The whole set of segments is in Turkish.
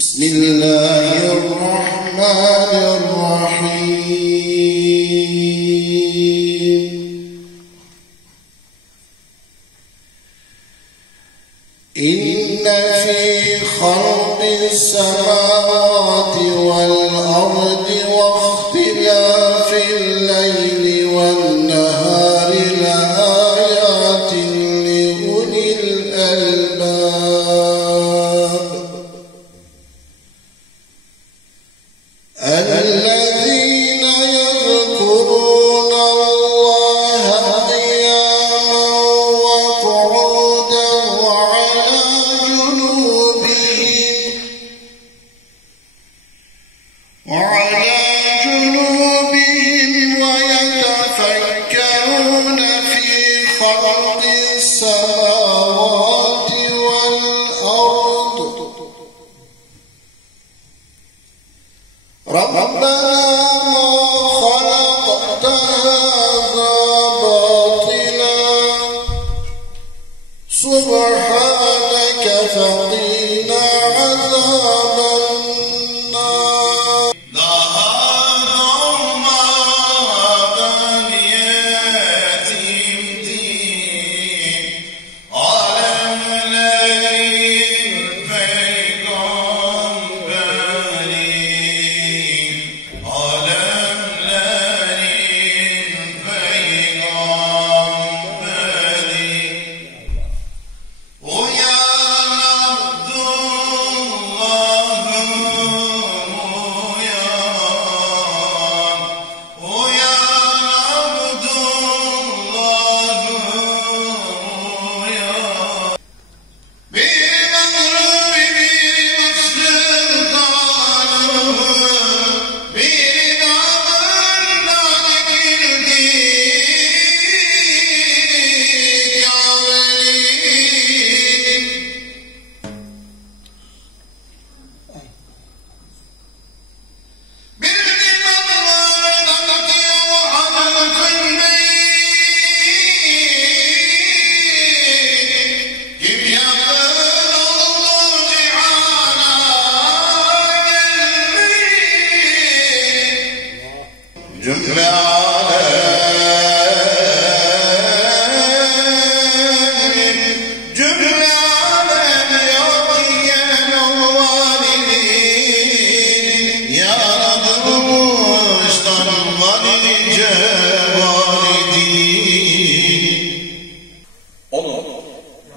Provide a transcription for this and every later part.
بسم الله الرحمن الرحيم إن في خلق السماوات والأرض واختلاف الليل والنهار لآيات لأولي الألباب الذين يذكرون الله قياما وقعودا وعلى جنوبهم ويتفكرون في خلق السماوات والأرض ربنا ما خلقت هذا باطلا سبحانك فقنا عذاب النار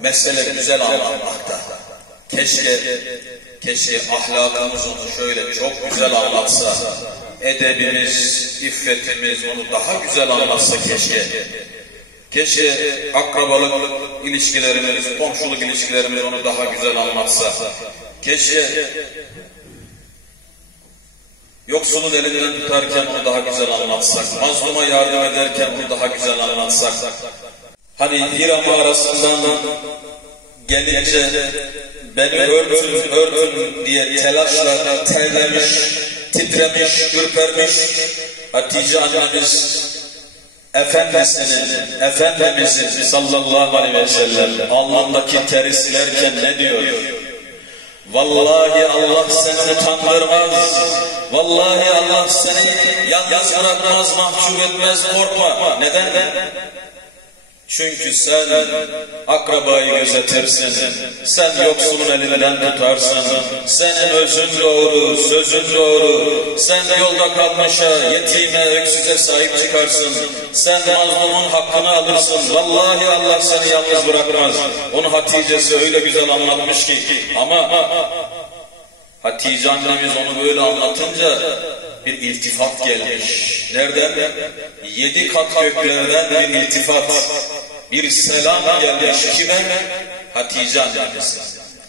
Mesele güzel anlatmakta. Keşke ahlakımız onu şöyle çok güzel anlatsa, edebimiz, iffetimiz onu daha güzel anlatsa keşke. Keşke akrabalık ilişkilerimiz, komşuluk ilişkilerimiz onu daha güzel anlatsa. Keşke yoksulun elinden tutarken onu daha güzel anlatsak, mazluma yardım ederken onu daha güzel anlatsak. Hani Hira mağarasından gelince beni örtün diye telaşla terlemiş, titremiş, ürpermiş Hatice annemiz Efendimizin sallallahu aleyhi ve sellem alnındaki teri silerken ne diyor? Vallahi Allah seni utandırmaz, vallahi Allah seni yalnız bırakmaz, mahcup etmez, korkma. Neden? Çünkü sen akrabayı gözetirsin, sen yoksulun elinden tutarsın, senin özün doğru, sözün doğru, sen yolda kalmışa, yetime, öksüze sahip çıkarsın, sen mazlumun hakkını alırsın, vallahi Allah seni yalnız bırakmaz. Onu Hatice'si öyle güzel anlatmış ki, ama Hatice annemiz onu böyle anlatınca bir iltifat gelmiş. Nereden? 7 kat göklerden bir iltifat, bir selam gelmiş. Kime? Hatice annemiz.